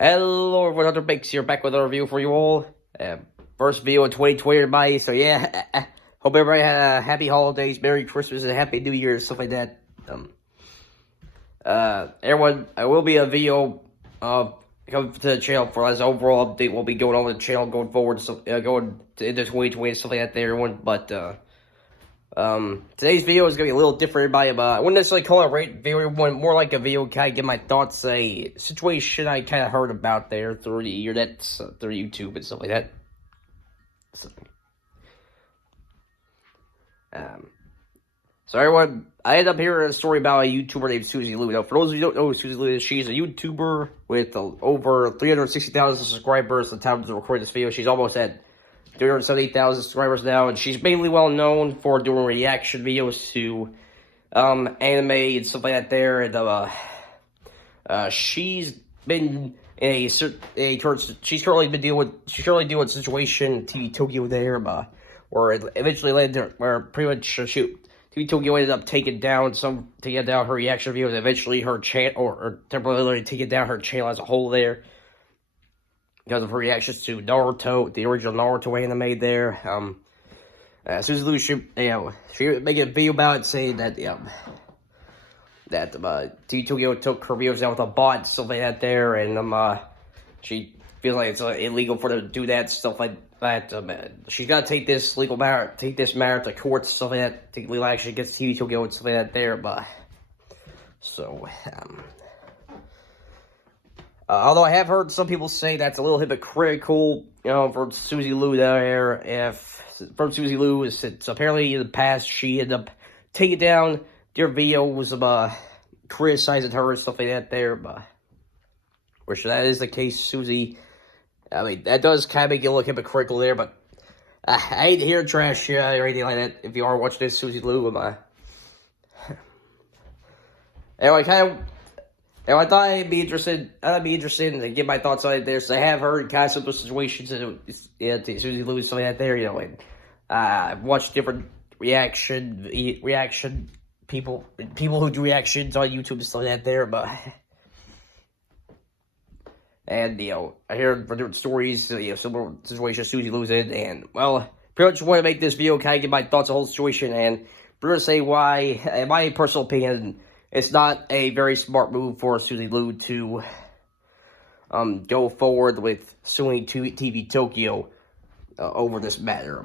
Hello everyone, Hunter Bakes here, back with a review for you all. First video in 2020, everybody, so yeah, hope everybody had a happy holidays, Merry Christmas, and Happy New Year, stuff like that. Everyone, I will be a video, come to the channel for as overall update will be going on with the channel going forward, so, going into 2020 and stuff like that there, everyone, but, today's video is going to be a little different, everybody. I wouldn't necessarily call it a rate video, more like a video, kind of get my thoughts, a situation I kind of heard about there through the internet, through YouTube and stuff like that. So everyone, I ended up hearing a story about a YouTuber named Suzy Lu. Now, for those of you who don't know who Suzy Lu is, she's a YouTuber with over 360,000 subscribers at the time of recording this video. She's almost at 370,000 subscribers now, and she's mainly well known for doing reaction videos to anime and stuff like that there. And she's been in she's currently dealing with a situation in TV Tokyo there, where it eventually led to where pretty much TV Tokyo ended up taking down her reaction videos. Eventually, her channel or temporarily taking down her channel as a whole there, because of her reactions to Naruto, the original Naruto anime there. Suzy Lu, she made a video about it saying that, TV Tokyo took her videos out with a bot, stuff like that there, and, she feels like it's illegal for them to do that, stuff like that. She's got to take this matter to court, stuff like that, take legal action against TV Tokyo and stuff like that there, although I have heard some people say that's a little hypocritical, for Suzy Lu there, from Suzy Lu, since apparently in the past she ended up taking down their videos of, criticizing her and stuff like that there, which that is the case, Suzy. I mean, that does kind of make you look hypocritical there, but I hate to hear trash or anything like that if you are watching this, Suzy Lu, anyway, I thought I'd be interested in get my thoughts on it there, so I have heard kind of some situations to Suzy Lu, something like that there, and I've watched different reaction people who do reactions on YouTube and stuff like that there, and, I hear different stories, similar situations Suzy Lu's in, and, well, pretty much want to make this video, kind of get my thoughts on the whole situation, and we're going to say why, in my personal opinion, it's not a very smart move for Suzy Lu to go forward with suing TV Tokyo over this matter.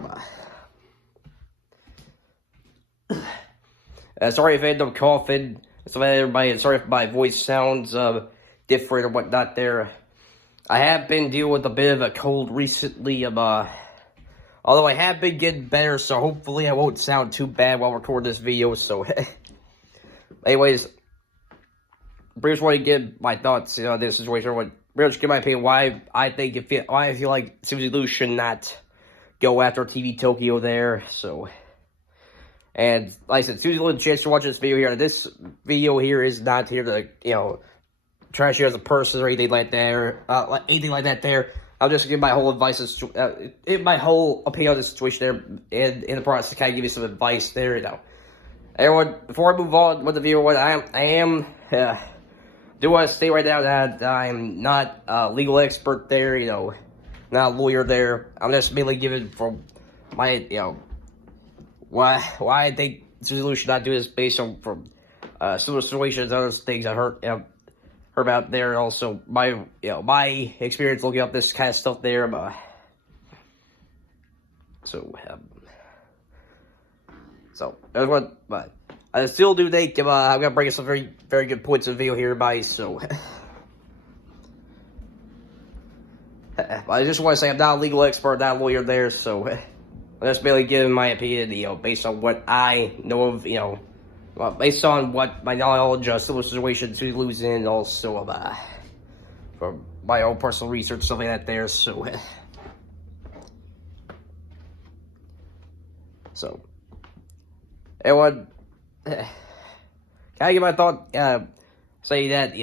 Sorry if I end up coughing. Everybody, sorry if my voice sounds different or whatnot there. I have been dealing with a bit of a cold recently. Although I have been getting better, so hopefully I won't sound too bad while recording this video. So. Anyways, pretty much want to give my thoughts on this situation. Pretty much give my opinion why I feel like Suzy Lu should not go after TV Tokyo there. So, and like I said, Suzy Lu, chance to watch this video here. This video here is not here to trash you as a person or anything like that. There, I'll just give my whole advice, my whole opinion on the situation there, and in the process, to kind of give you some advice there. Everyone, before I move on with the video, do want to state right now that I'm not a legal expert there, not a lawyer there. I'm just mainly giving from my, why I think Suzy Lu should not do this based on similar situations, other things I heard about there, and also my experience looking up this kind of stuff there. So that's what, but I still do think I'm gonna bring some very, very good points of view here, everybody. So I just want to say I'm not a legal expert, not a lawyer there. So I'm just mainly giving my opinion, based on what I know of, based on what my knowledge of civil situations Suzy Lu's in, and also from my own personal research, something like that there. So. Everyone, can I give my thought, say that,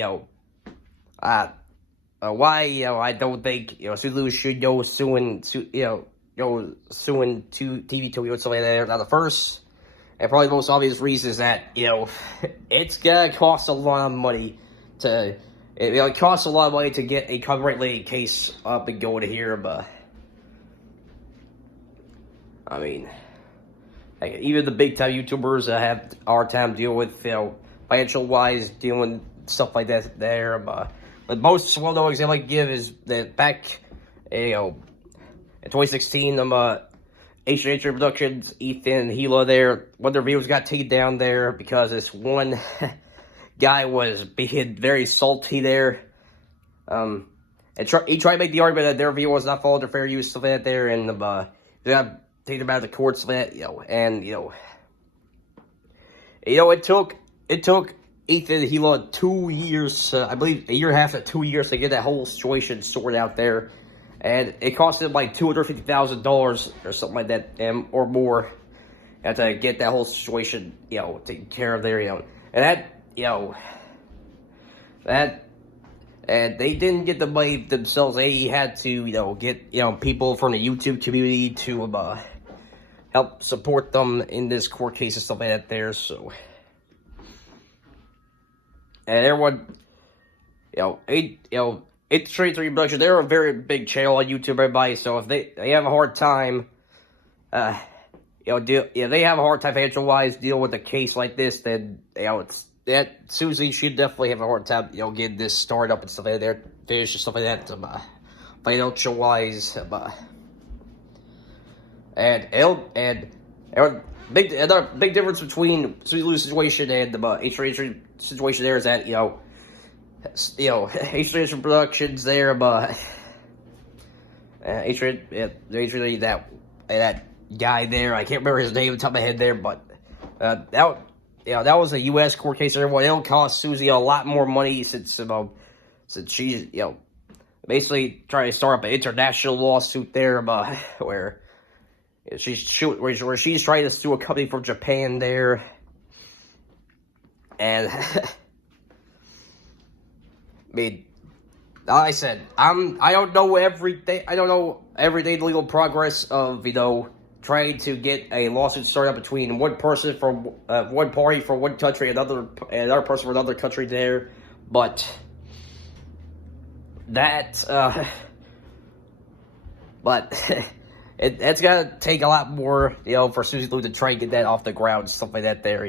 why, I don't think, Suzy Lu should go suing TV Tokyo and stuff like that. Now, the first, and probably the most obvious reason is that, it's gonna cost a lot of money to, it costs a lot of money to get a copyright-related case up and going here, but I mean, like, even the big-time YouTubers that have a hard time dealing with, financial-wise, dealing with stuff like that there, but the most well-known example I can give is that back, in 2016, H&H Productions, Ethan and Gila there, one of their videos got taken down there because this one guy was being very salty there. And he tried to make the argument that their video was not following their fair use of that there, and they got taken them out of the courts of that, and it took Ethan and Gila 2 years, I believe a year and a half to 2 years to get that whole situation sorted out there. And it cost him like $250,000 or something like that, or more, to get that whole situation, taken care of there, and and they didn't get the money themselves. They had to, get, people from the YouTube community to, help support them in this court case and stuff like that there, so. And everyone, it's Straight 3 Production. They're a very big channel on YouTube, everybody. So if they have a hard time, they have a hard time financial-wise dealing with a case like this, then Suzy should definitely have a hard time, getting this started up and stuff like that, finished and stuff like that, financial-wise, another big difference between Suzy Lu's situation and the H3 situation there is that H3 Productions there, but H3 that guy there, I can't remember his name on the top of my head there, but that was a U.S. court case. Everyone, it'll cost Suzy a lot more money since she's basically trying to start up an international lawsuit there, where she's trying to sue a company from Japan there, and I mean, like I said, I don't know everything. I don't know everyday legal progress of trying to get a lawsuit started up between one person from one party for one country, another person from another country there, but that it's gonna take a lot more, for Suzy Lu to try and get that off the ground, stuff like that there,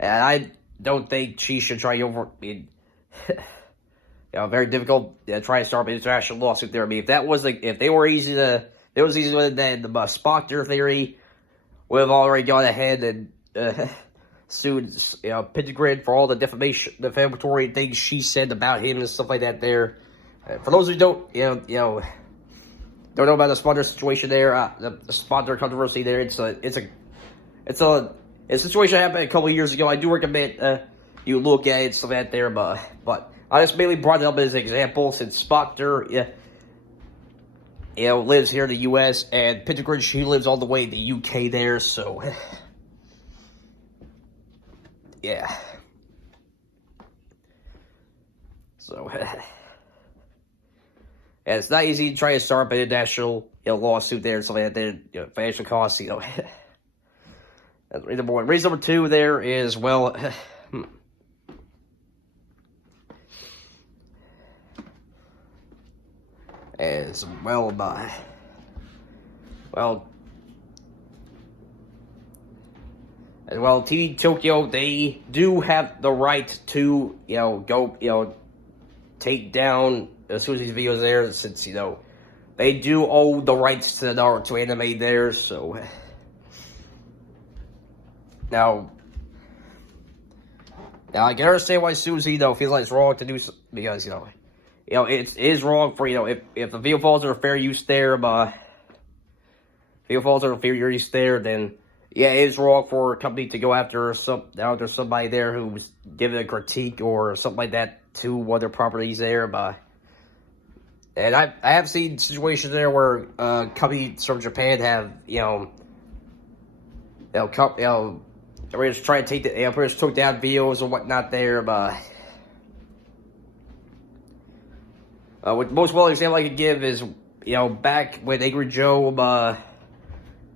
and I don't think she should try very difficult, try to start an international lawsuit there. I mean, if they were easy to, then the Spockter theory would have already gone ahead and sued, Pentagon for all the defamatory things she said about him and stuff like that there. For those who don't know about the Spockter situation there, the Spockter controversy there, it's a situation that happened a couple of years ago. I do recommend you look at it, stuff like that there, but I just mainly brought it up as an example since Spockter, lives here in the U.S. and Pentagon, she lives all the way in the U.K. there, so yeah. So and it's not easy to try to start up an international lawsuit there and stuff like that there, financial costs, That's reason number one. Reason number two there is, well, as well, TV Tokyo, they do have the right to, go, take down Suzy's videos there, since, they do own the rights to the Naruto anime there, so Now I can understand why Suzy, feels like it's wrong to do, because, it is wrong for, if the video falls under fair use there, then, yeah, it is wrong for a company to go after somebody there who's giving a critique or something like that to one of their properties there, and I have seen situations there where, companies from Japan have, we're just trying to take took down videos and whatnot there, what most well example I could give is, back when Angry Joe,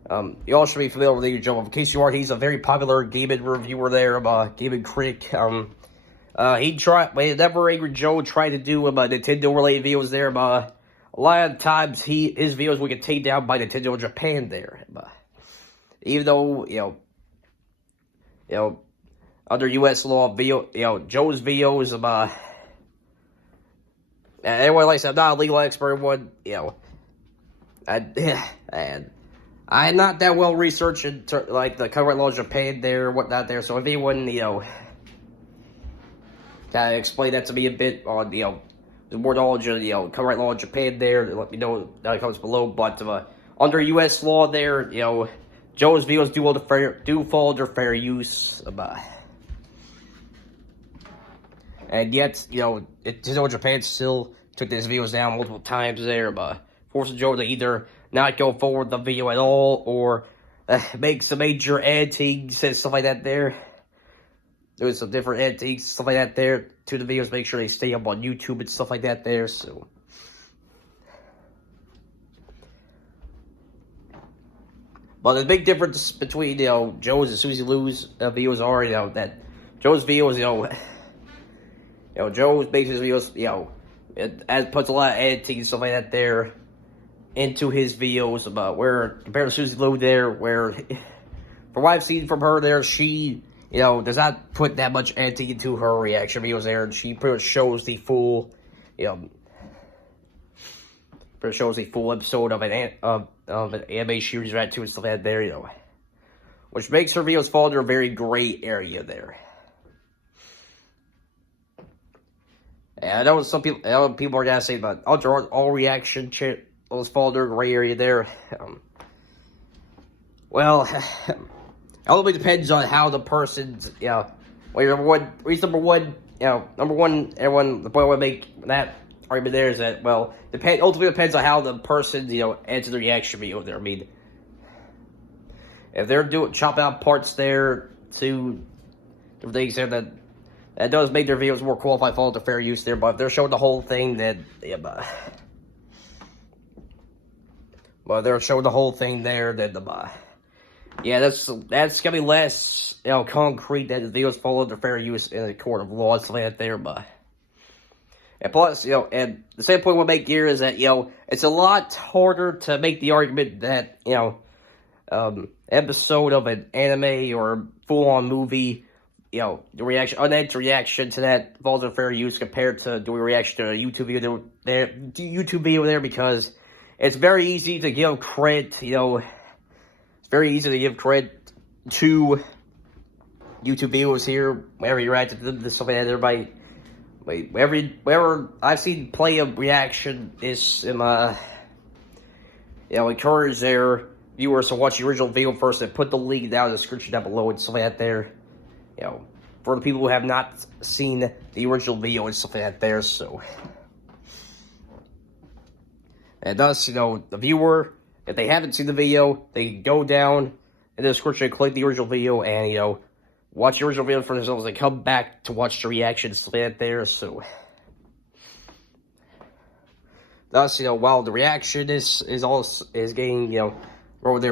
You all should be familiar with the Joe. In case you aren't, he's a very popular gaming reviewer there, gaming critic. Whenever Angry Joe tried to do Nintendo-related videos there, a lot of times his videos would get taken down by Nintendo Japan there. Even though, under U.S. law, Joe's videos, anyway, like I said, I'm not a legal expert, and I'm not that well researched into, the copyright law of Japan there, whatnot there, so if anyone, kind of explain that to me a bit on, the more knowledge of, copyright law of Japan there, let me know that it comes below, but, under U.S. law there, Joe's videos do fall under fair use, and yet, Nintendo Japan still took these videos down multiple times there, forcing Joe to either not go forward with the video at all, or make some major antiques and stuff like that there. Doing some different antiques, stuff like that there, to the videos, make sure they stay up on YouTube and stuff like that there, so. But the big difference between, Joe's and Suzy Lu's videos are, that Joe's videos, Joe makes his videos, it puts a lot of editing and stuff like that there into his videos, where, compared to Suzy Lu there, where, from what I've seen from her there, she, does not put that much editing into her reaction videos there, and she pretty much shows the full, episode of an anime series right to and stuff like that there, which makes her videos fall into a very gray area there. And I know people are gonna say that all reaction channels fall into a gray area there. Well, it only depends on how the person's, number one, everyone, the point I want to make that argument there is that, ultimately depends on how the person, answers the reaction video there. I mean, if they're chopping out parts there to different things there, that does make their videos more qualified fall into fair use there, but if they're showing the whole thing, then, they're showing the whole thing there, then, that's gonna be less, concrete that the videos fall under fair use in a court of law and stuff like that there, and plus, and the same point we'll make here is that, it's a lot harder to make the argument that, episode of an anime or full-on movie, the unedited reaction to that falls under fair use compared to doing a reaction to a YouTube video there, because it's very easy to give credit, it's very easy to give credit to YouTube videos here, whenever you react to them, stuff like that, everybody, wherever I've seen play a reaction is, encourage their viewers to watch the original video first and put the link down in the description down below and stuff like that there, for the people who have not seen the original video and stuff like that there, so. And thus, the viewer, if they haven't seen the video, they can go down in the description and click the original video and, watch the original video for themselves and come back to watch the reaction and stuff like that there, so. Thus, while the reaction is getting, grow with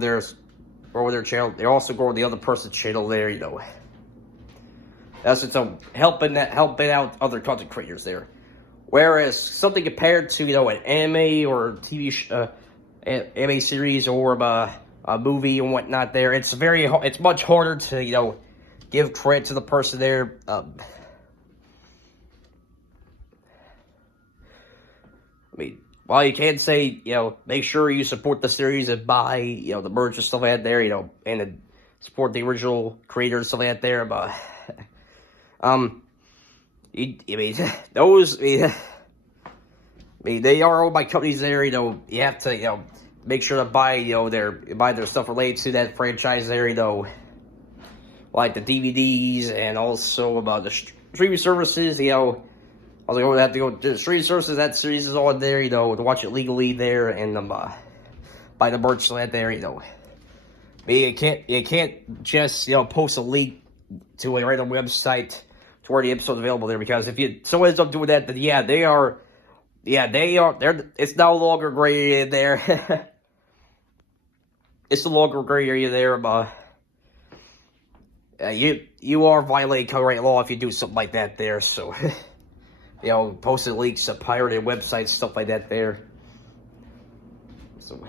their channel, they also grow with the other person's channel there, That's helping out other content creators there. Whereas something compared to, an anime or anime series or a movie and whatnot there, it's much harder to, give credit to the person there. I mean, while you can say, make sure you support the series and buy, the merch and stuff like that there, and support the original creator and stuff like that there, but, they are owned by companies there, you have to, make sure to buy, buy their stuff related to that franchise there, like the DVDs and also about the streaming services, also going to have to go to the streaming services, that series is on there, to watch it legally there, and, buy the merch like that there, You can't just, post a link to a random website to where the episode's available there, because if someone ends up doing that, then it's no longer graded in there. it's the longer gray area there, you are violating copyright law if you do something like that there, so, posted links to pirated websites, stuff like that there, so,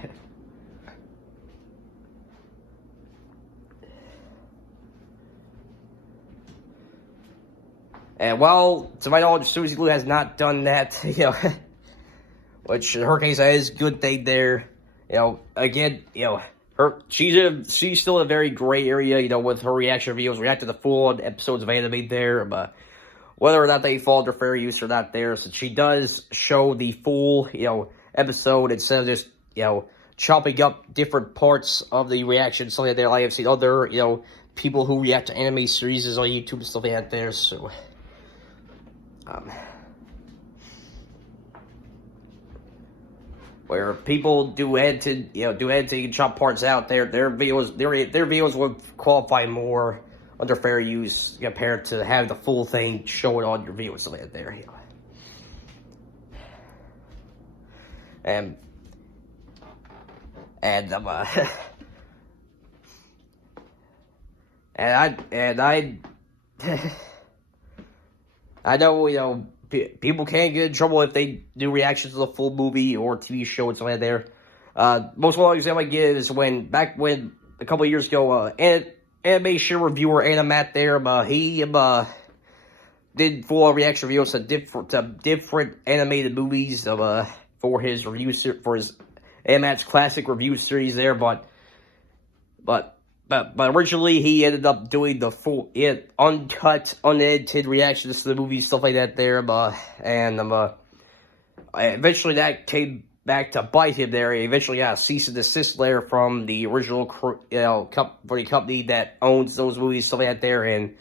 and, well, to my knowledge, Suzy Lu has not done that, which, in her case, that is a good thing there, again, she's still in a very gray area, with her reaction videos, react to the full episodes of anime there, but whether or not they fall under fair use or not there, since she does show the full, episode instead of just, chopping up different parts of the reaction, something like that. I have seen other, people who react to anime series on YouTube and stuff like that there, so, where people do editing and chop parts out there, their videos would qualify more under fair use compared to have the full thing shown on your video and stuff like that there, And I know, people can get in trouble if they do reactions to the full movie or TV show and stuff like that there. Most well example I give is back when a couple of years ago, animation reviewer Animat there, he did full reaction videos to different animated movies for his Animat's classic review series there, but originally he ended up doing the full, uncut, unedited reactions to the movie, stuff like that there, and eventually that came back to bite him there. He eventually got a cease and desist letter from the original, for the company that owns those movies, stuff like that there, and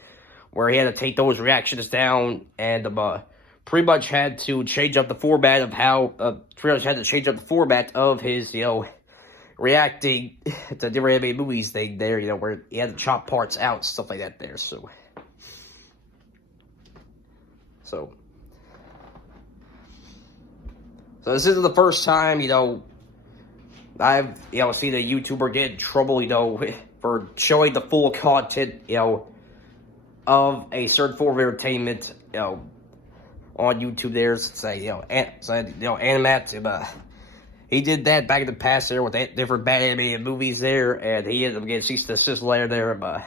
where he had to take those reactions down, and pretty much had to change up the format of his, reacting to different anime movies thing there, where he had to chop parts out, stuff like that there, so this isn't the first time, I've, seen a YouTuber get in trouble, for showing the full content, of a certain form of entertainment, on YouTube there, say, Animat, he did that back in the past there with different bad animated movies there, and he ended up getting cease and desist letter there, and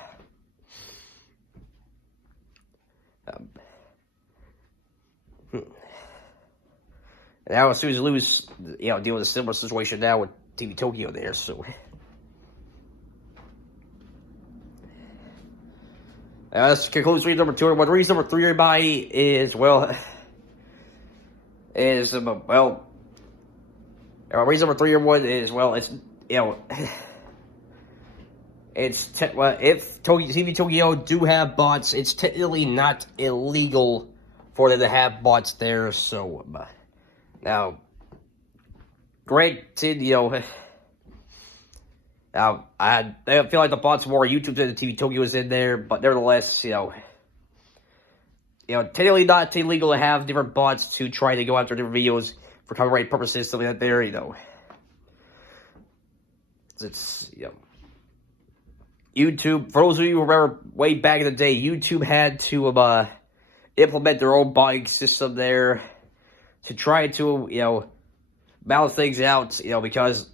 now Suzy Lu's, dealing with a similar situation now with TV Tokyo there, so. This concludes reason number 2. But reason number 3, everybody, is, reason number 3 is, if TV Tokyo do have bots, it's technically not illegal for them to have bots there, so, now, granted, now, I feel like the bots more YouTube than the TV Tokyo is in there, but nevertheless, technically not illegal to have different bots to try to go after different videos for copyright purposes, something like that there, It's, YouTube, for those of you who remember way back in the day, YouTube had to, implement their own botting system there to try to, balance things out, because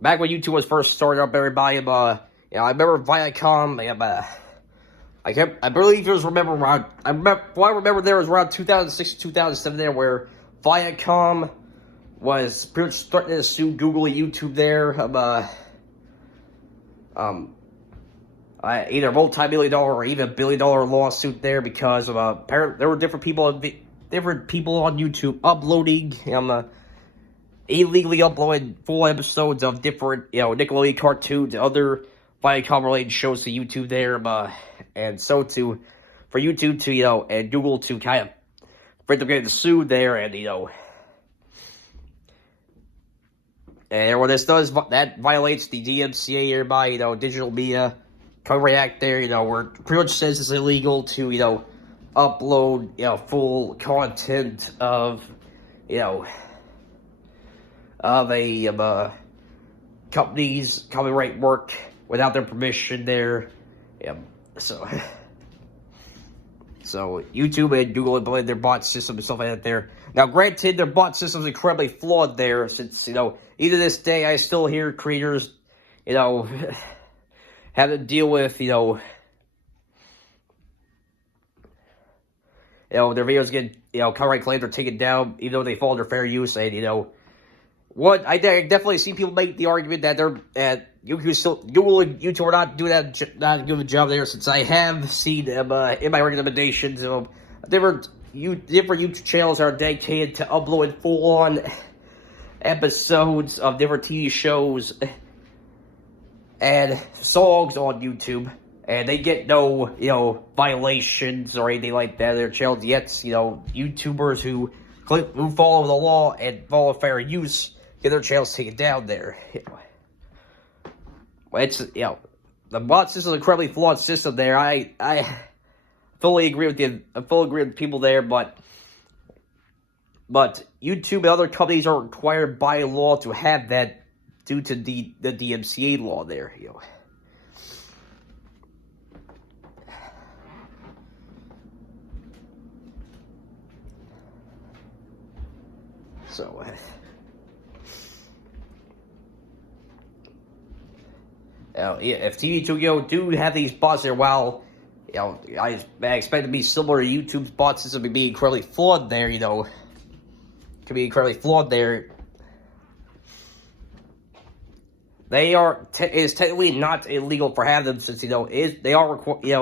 back when YouTube was first starting up, everybody, I remember Viacom, I believe it was what I remember there was around 2006 to 2007 there, where Viacom was pretty much starting to sue Google and YouTube there, either multi-million-dollar or even billion-dollar lawsuit there, because apparently there were different people on YouTube uploading, illegally uploading full episodes of different, Nickelodeon cartoons and other Viacom-related shows to YouTube there, and so for YouTube to, and Google to kind of afraid they're getting sued there, and, and what this does, that violates the DMCA, everybody, Digital Media Copyright Act there, where it pretty much says it's illegal to, upload, full content of, of a companies copyright work without their permission there. Yeah, so YouTube and Google implemented their bot system and stuff like that there. Now, granted, their bot system is incredibly flawed there, since, even to this day, I still hear creators, have to deal with, their videos get, copyright claims are taken down, even though they fall under fair use, and, what I definitely see people make the argument that Google and YouTube are not doing not doing a job there, since I have seen them in my recommendations. Different YouTube channels are dedicated to uploading full-on episodes of different TV shows and songs on YouTube, and they get no violations or anything like that in their channels. Yet YouTubers who follow the law and follow fair use get their channels taken down there. It's the bot system is an incredibly flawed system there. I fully agree with you. I fully agree with people there, but YouTube and other companies are required by law to have that due to the DMCA law there. So. If TV Tokyo do have these bots there, while I expect to be similar to YouTube's bot system to be incredibly flawed there, can be incredibly flawed there. They are it is technically not illegal for having them, since they are required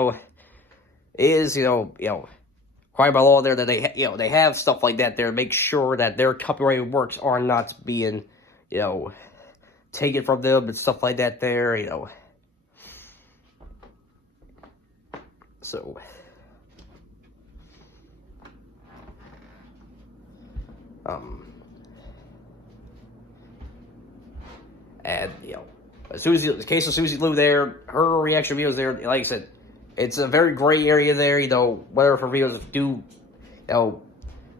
by law there that they have stuff like that there to make sure that their copyrighted works are not being taken from them and stuff like that there, So, and, the case of Suzy Lu there, her reaction videos there, like I said, it's a very gray area there, whether her videos do,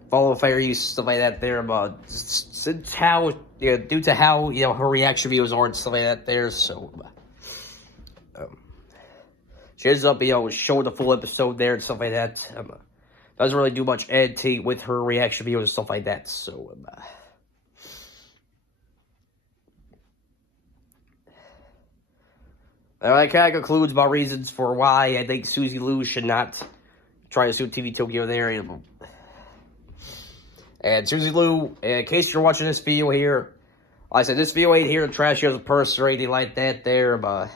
follow fair use, stuff like that there, but since how, due to how, her reaction videos are and stuff like that there, so, she ends up, showing the full episode there and stuff like that. Doesn't really do much editing with her reaction videos and stuff like that, so, that kind of concludes my reasons for why I think Suzy Lu should not try to sue TV Tokyo there. And Suzy Lu, in case you're watching this video here, like I said, this video ain't here to trash you as a person or anything like that there, but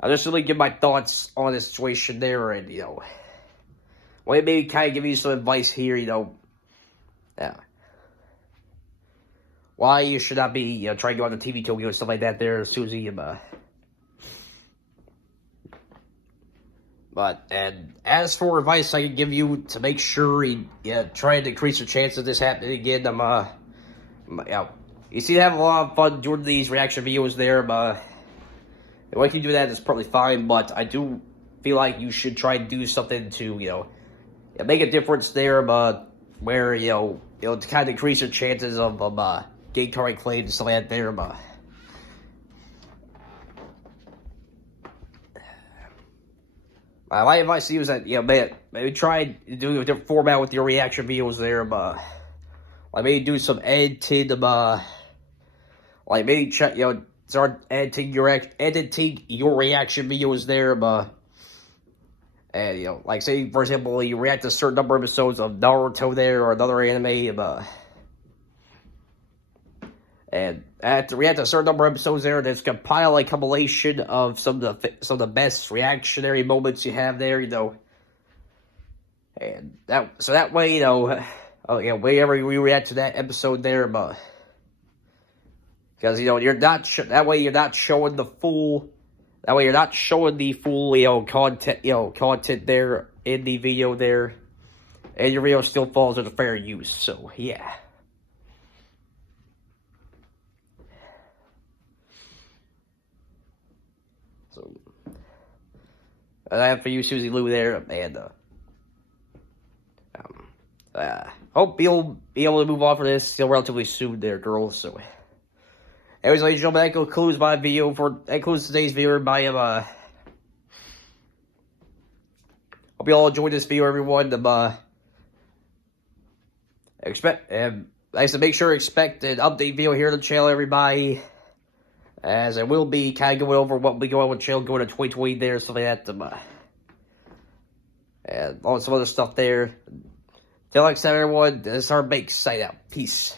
I'll just really give my thoughts on the situation there, and, well, maybe kind of give you some advice here, why you should not be, trying to go on the TV Tokyo and stuff like that there, Suzy, and as for advice I can give you to make sure you try to decrease your chance of this happening again, you seem to have a lot of fun doing these reaction videos there, if you do that, it's probably fine, but I do feel like you should try to do something to, make a difference there, where, to kind of decrease your chances of, getting copyright claims and stuff like that there, my advice to you is that, maybe try doing a different format with your reaction videos there, like maybe do some editing, like maybe check, start editing your reaction videos there, and, like, say, for example, you react to a certain number of episodes of Naruto there, or another anime, and to react to a certain number of episodes there, then compile a compilation of some of the best reactionary moments you have there, and that way, whenever you react to that episode there, because, you're not, that way you're not showing the full, content there in the video there, and your video still falls under fair use, so, yeah. So, I have for you, Suzy Lu there, and, hope you'll be able to move on from this still relatively soon there, girls, so, Anyways, ladies and gentlemen, that concludes my video that concludes today's video. Everybody, hope you all enjoyed this video, everyone. Like I said, make sure to expect an update video here on the channel, everybody. As I will be kind of going over what we go on with the channel going to 2020 there, stuff like that. And all some other stuff there. Till next time, everyone, this is our Bake Side out. Peace.